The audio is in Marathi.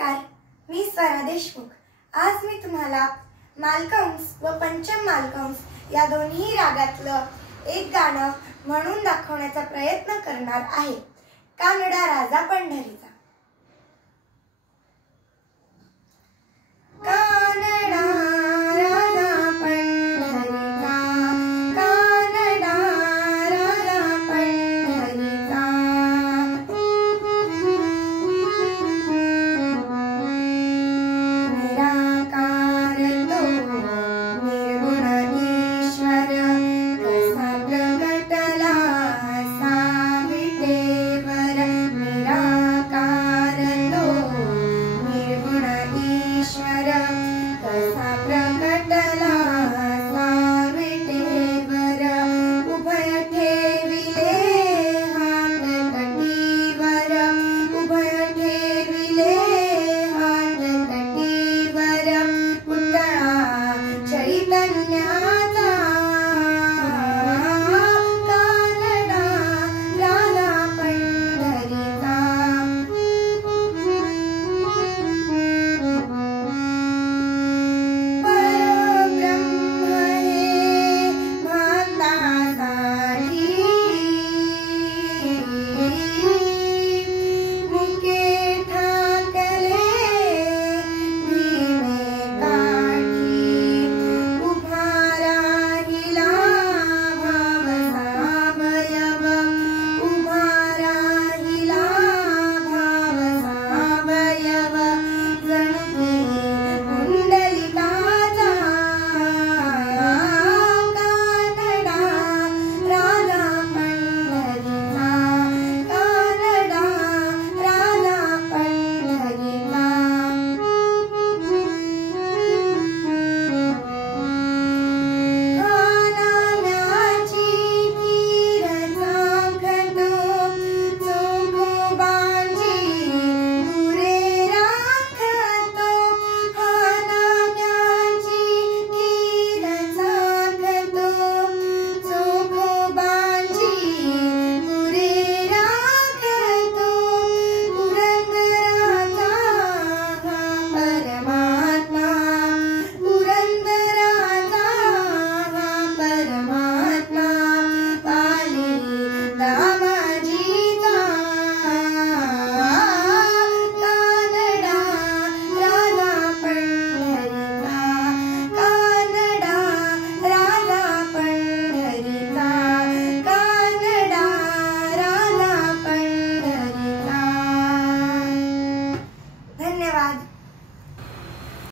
नमस्कार, मी स्वरा देशमुख। आज मी तुम्हाला मालकंस व पंचम मालकंस या दोन्ही रागातलं एक गाणं म्हणून दाखवण्याचा प्रयत्न करणार आहे। कानडा राजा पंढरीचा। कानडा राजा पंढरीचा, कानडा राजा पंढरीचा, निराकार तो निर्गुण ईश्वर, कसा प्रगटला असा विटेवर। निराकार तो निर्गुण ईश्वर, कसा प्रगटला असा विटेवर। उभय ठेविले हात कटीवर, उभय ठेविले हात कटीवर। पुतळा चैतन्याचा, कानडा राजा पंढरीचा। परब्रह्म हे भक्तासाठी, मुके ठाकले भीमे काठी। उभा राहिला भाव सावयव, उभा राहिला भाव सावयव। जणू पुंडलिकाचा, कानडा राजा पंढरीचा, कानडा राजा पंढरीचा। नाम्याची खीर चाखतो, चोखोबांची गुरे राखतो। नाम्याची खीर चाखतो, चोखोबांची गुरे राखतो। पुरंदराचा हा परमात्मा, पुरंदराचा हा परमात्मा। पाली दामाजीचा, कानडा राजा पंढरीचा, कानडा राजा पंढरीचा, कानडा राजा पंढरीचा। धन्यवाद।